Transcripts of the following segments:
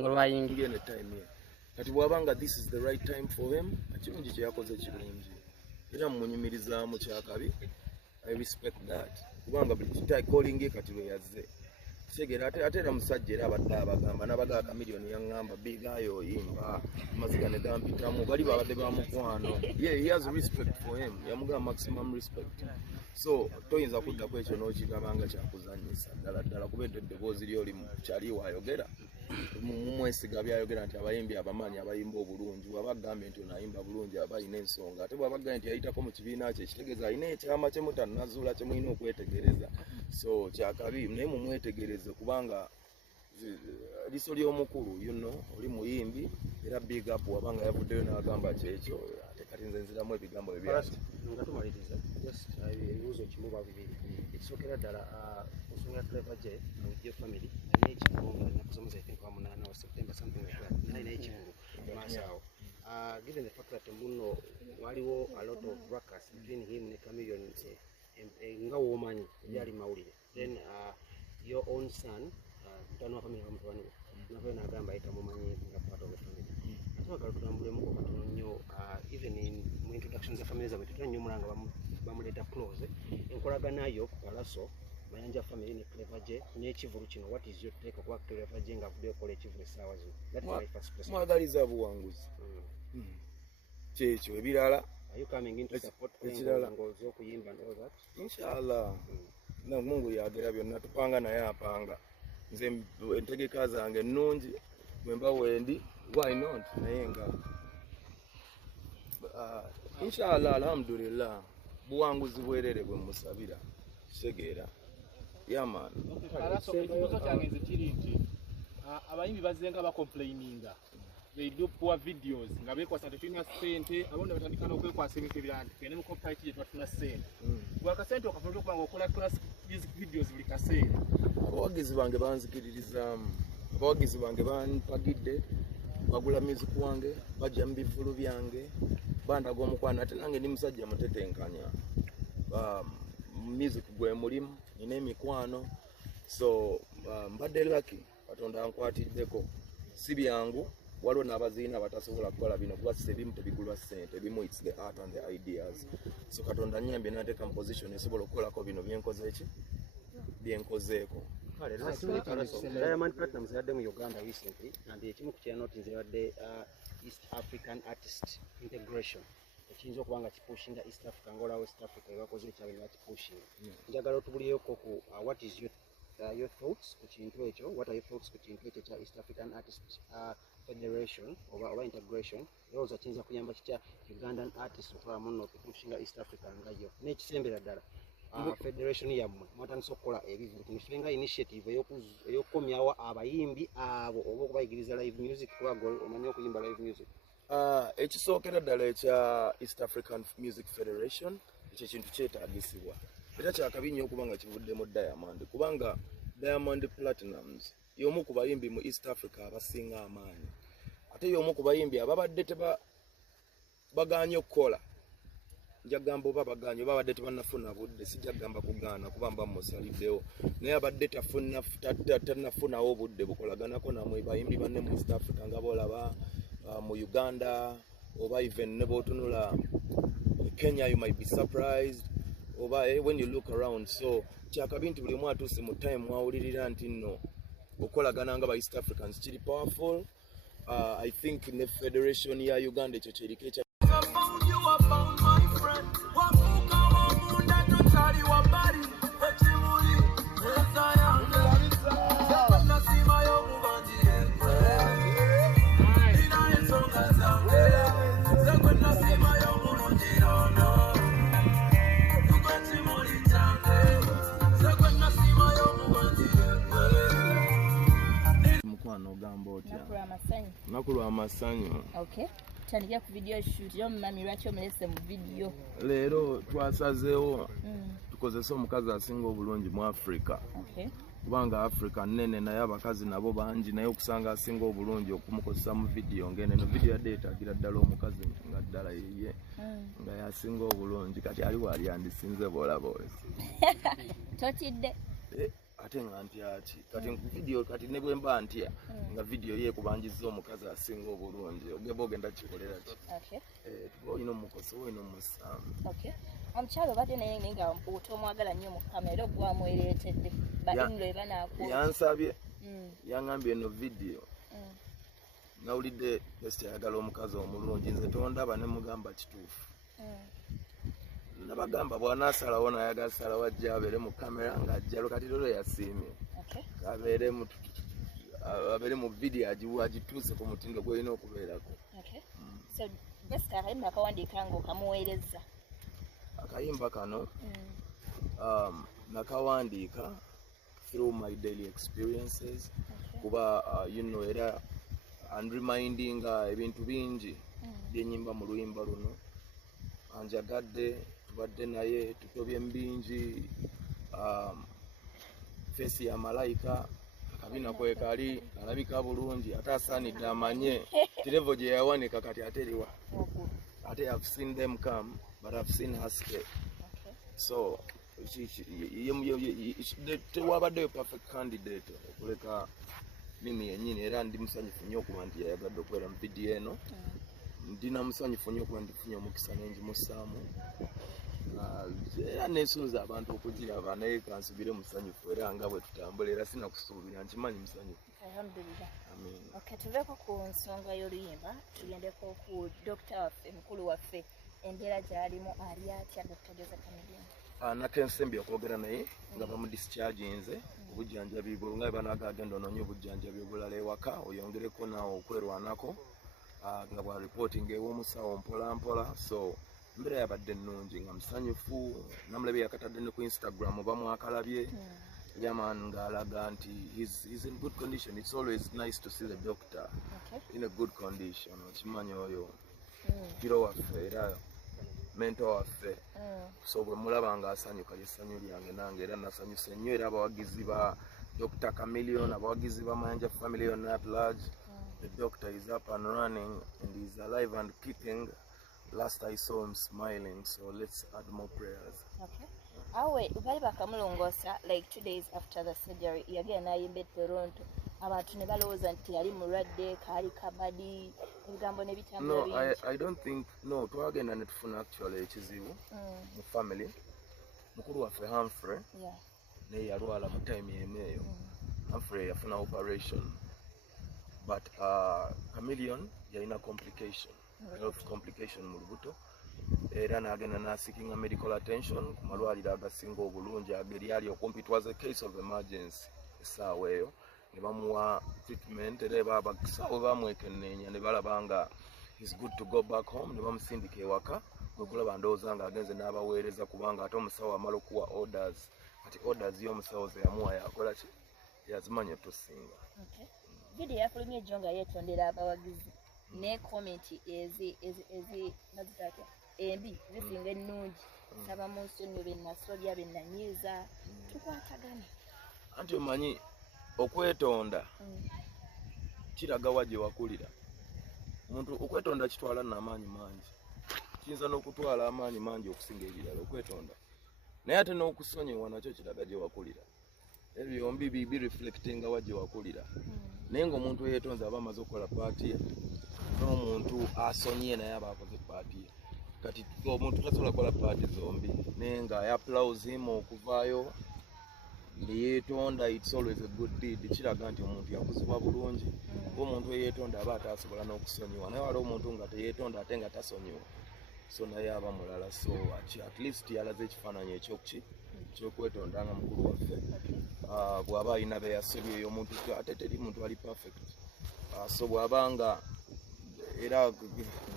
ngolwayingi ne time ye kati bwabanga this is the right time for him akirungi kye yakoze kirungi era mmunyumiriza mu kyakabi I respect that kubanga buli kitai calling kati lwe yazze segera atera musajja era abadde abagamba n'abaga Chameleon yaŋŋamba bigayo yimba maziga ne gampitamu bali babadde bamukwano yeah he has respect for him yamuga maximum respect so toyinza kudda ku ekyo n'okigabanga kyakuzanyisa ddala kubedde eddoboozi lyoli kyali wayogera mumwesiga byayogera nti abayimbi abamanyi abayimba obulungi wabagambye nti onayimba bulungi abayina ensonga ate bwabagambye nti yayitako mu kibiina kye ekitegeeza alina ekyama kye mutannazuula kye mulina okwetegereza so kyakabi naye mumwetegereze kubanga liso ly'omukulu oli muyimbi era big up wabanga yavuddeyo n'agamba kyekyo ate kati nze nziramu ebigambo byebyazi nga tumaliriza just ebibuuzo kimuba bibiri ekisookera ddala nsonga Clever J mu J family alina ekivuulu nakusomesa I think wa 8 wa September something like that alina ekivuulu maaso awo given the fact that muno waliwo a lot of ruckus between him ne Chameleon nga womanyi yali mawulire then your own son mutano wa family wamutwani navayo n'agamba ayitamumanyi nga part of the family atwagala tutambulemuko katono nnyo even in mu introductions za family zabwe tetula nnyo mulanga bamuleeta close enkolaganayo Pallaso Mayanja family ne Clever J n'ekivuulu kino what is your take okuba Clever J nga avuddeyo okola ekivuulu essaawa zino that's my first question mwagaliza buwanguzi kyekyo ebirala are you coming in to support angles okuyimba and all that inshallah na Mungu yagera byonna tupanga naye apanga nze entegeka zange nnungi bwemba wendi why not naye nga inshallah alhamdulillah buwanguzi bwerere bwe musabira segera yaman ekibuzo kyange nze kiri nti abayimbi bazenga bacomplaininga they do poor videos nga bekwasa tetulina ssente abonda batandika n'okwekwasa ebintu ebirala tugende mu copyright gye twatuna ssente bwakasente okafuna okuba nga okola classic music videos buli kaseera abawagizi bange banzikiririzaamu abawagizi bange banpagidde bagula music wange bajja mu bivulu byange bandaga omukwano ate nange ndi musajja mutetenkanya music gwe mulimu nina emikwano so mbadde lucky Katonda ankwatiddeko si byangu waliwo n'abaziina batasobola kukola bino kuba ebimu tebigulwa ssente ebimu it's the art and the ideas so Katonda nnyambye n'ateeka mu position esobola okukolako bino byenkozeeko Diamond Platnumz yadde mu Uganda recently and ekimu ku kyanotinze yadde East African Artist Integration ekiyinza okuba nga kipushinga East Africa ngola West Africa ebakoze ekyabe nga kipushinga njagala otubuliyeko ku what is your thoughts ku kintu ekyo what are your thoughts ku kintu ekyo kya East African Artist Federation oba integration yooza kiyinza kuyamba kitya Ugandan artists okuba muno okupushinga East Africa ngayo n'ekisembera ddala federation yammwe mwatandise okukola ebivulu kino initiative eyokukomyawo abayimbi abo oba okubayigiriza live music kuba omanyi okuyimba live music ekisookera ddala ekya East African Music Federation ekyo kintu kyetaagisibwa era kyakabi nnyo okuba nga kivuddemu Diamond kubanga Diamond Platnumz y'omu ku bayimbi mu East Africa abasinga amaanyi ate y'omu ku bayimbi ababadde baganye okukola njagamba oba baganye babadde tebannafuna budde sijagamba kugaana kuba mba musaliddewo naye abadde tannafunawo obudde bukolaganako namwe bayimbi banne mu East Africa nga boolaba mu Uganda oba even ne bootunula Kenya you might be surprised oba when you look around so kyakabi nti buli omu atuuse mu time mwawulirira nti nno okolagana nga ba East Africans kiri powerful I think ne federation ya Uganda ekyo kyeriko ekya Nakulu amasanyu. Okay. Tandika ku video shoot yo mami lwaki omulese mu video. Leero twasazeewo tukozesa omukazi asinga obulungi mu Africa. Okay. Kubanga Africa nnene naye abakazi nabo bangi naye okusanga asinga obulungi okumukozesa mu video ngene no video yadetagira ddala omukazi nga ddala yeye nga yasinga obulungi kati ali wali andisinze bola boys. Totidde. ate nga ntya ati kati video kati ne bwe mba ntya nga video ye kubanjiza omukazi asinga obulungi ogeba ogenda kikolera ki olina omukozi olina omusamu omukyalo obadde naye nga otomwagala nnyo mu kamera ogwamwereetedde bainlo eba naakwo yansabye yaŋambye eno video nawulidde best ayagala omukazi omulungi nze tondaba ne mugamba kituufu nabagamba bw'anaasalawo nayagala salawo ajja abeere mu kamera ng'ajjalo kati lolo yasiimye abeere mu video agituuse ku mutindo gw'olina okubeerako akayimba kano nakawandiika through my daily experiences kuba era unreminding ebintu bingi byenyimba mu luyimba luno anjagadde tubadde naye tutobye mbingi fesi ya malayika akabina kwe kali alabika bulungi ate asaanidde amanye tirevo gye yawanika kati ateriwa ate I've seen them come but I've seen her stay so tewabaddeyo perfect candidate okuleka mimi yennyini era ndi musanyufu nnyo okuba nti yayagadde okubeera mu vidiyo eno ndina musanyufu nnyo okuba ndifunye omukisa nengimusaamu era nesunza abantu okugiraba naye kansubire musanyufu era nga bwe tutambula era sinakusuubira nkimanyi musanyufu tuveeko ku nsonga y'oluyimba tugendeko ku dokita waffe mukulu waffe embeera gy'alimu ali atya Dr. Joseph Chameleon nakensembi okwogera naye nga bamudischarginze obujjanjabi bwe nga banaga agenda onoonye obujjanjabi obulala ewaka oyongereko naawe okwerwanako nga bwa reporting ew'omusawo mpola mpola so mbeera yabadde ennungi nga musanyufu namulabye yakatadde ne ku Instagram oba mwakalabye yaman ng'alaga nti he's in good condition. It's always nice to see the doctor in a good condition okimanyi oyo kiro waffe era mental waffe so bwe mulaba nga asanyuka lyessanyu lyange nange era nasanyuse nnyo era abawagizi ba Dr. Chameleon abawagizi ba Mayanja family on at large the doctor is up and running and he's alive and kicking. Last I saw him smiling, so let's add more prayers. Awe bali bakamulongoosa like 2 days after the surgery yagenda nayimba Toronto abantu ne balowooza nti yali mulwadde kaali kabadi ebigambo ne bitambula bingi. I don't think no twagenda ne tufuna actually ekizibu mu family mukulu waffe Humphrey naye yalwala mu time yemeeyo Humphrey yafuna operation but Chameleon yalina complication health complication mu lubuto era n'agenda n'asikinga medical attention ku malwaliro agasinga obulungi ageri ali okumpi. It was a case of emergency essaawa eyo ne bamuwa treatment era abasawo bamwekenneenya ne balaba nga he's good to go back home ne bamusindika ewaka okulaba ndowooza nga agenze n'abaweereza kubanga ate omusawo amala okuwa orders kati orders y'omusawo ze yamuwa yakola ki yazimanya tusinga. Video yafulumye ejjo nga yeetondera abawagizi ne komenti ezi nazitaka embi zisinga ennungi saba mu nsonyi bennasolya bennanyiiza tukwatagana anti omanyi okwetonda kiraga wa gye wakulira omuntu okwetonda kitwala n'amaanyi mangi kiyinza n'okutwala amaanyi mangi okusinga ebirala okwetonda naye ate n'okusonyiwa nakyo kiraga gye wakulira ebyo byombi bi reflectinga wa gye wakulira naye ng'omuntu eyeetonze aba amaze okukola paati ye n'omuntu asonyiye naye aba akoze paati ye kati omuntu tasobola kukola paati zombi naye nga ayaplause him okuvaayo neyeetonda it's always a good deed kiraga nti omuntu yakuzibwa bulungi ng'omuntu eyeetonda aba atasobola n'okusonyiwa naye wali omuntu nga teyeetonda ate nga tasonyiwa so naye aba mulala so at least yalaze ekifaananyi ekyokwetonda nga mukulu waffe bw'aba alina be yasobye eyo omuntu ate teri muntu ali perfect so bw'abanga era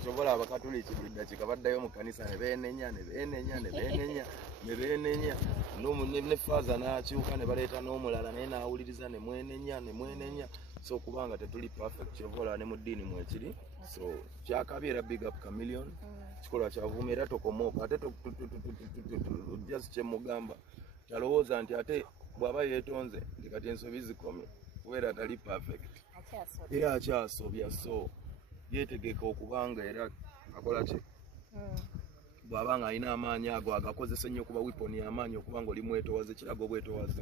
nsobola abakatoliki buli ddakiika baddayo mu kanisa ne beenenya ne faaza n'akyuka ne baleeta n'omulala naye n'awuliriza ne mwenenya so kubanga tetuli perfect kyobola ne mu ddiini mwekiri so kyakabi era big up Chameleon kikolwa kyavuuma era tokomooka ate just kyemugamba kyalowooza nti ate bw'aba yeetonze nti kati ensobi zikomye kubeera atali perfect era akyasobya so yeetegeka okubanga era akola ki bw'abanga alina amaanyi ago agakozesa ennyo kuba weapon y'amaanyi okuba nga oli mwetowaze kiraga obwetowaze.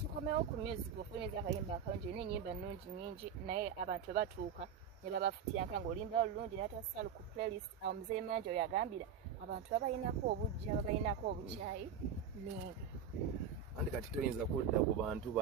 Tukomewo ku music ofunye akayimba akalungi n'ennyimba nnungi nnyingi naye abantu batuuka ne babafutyanka ng'olimba olulungi n'atasalu ku playlist awo muzeeyi Manja oyo agambira abantu babayinako obujja babayinako obukyayi nenga andi kati toyinza kudda ku bantu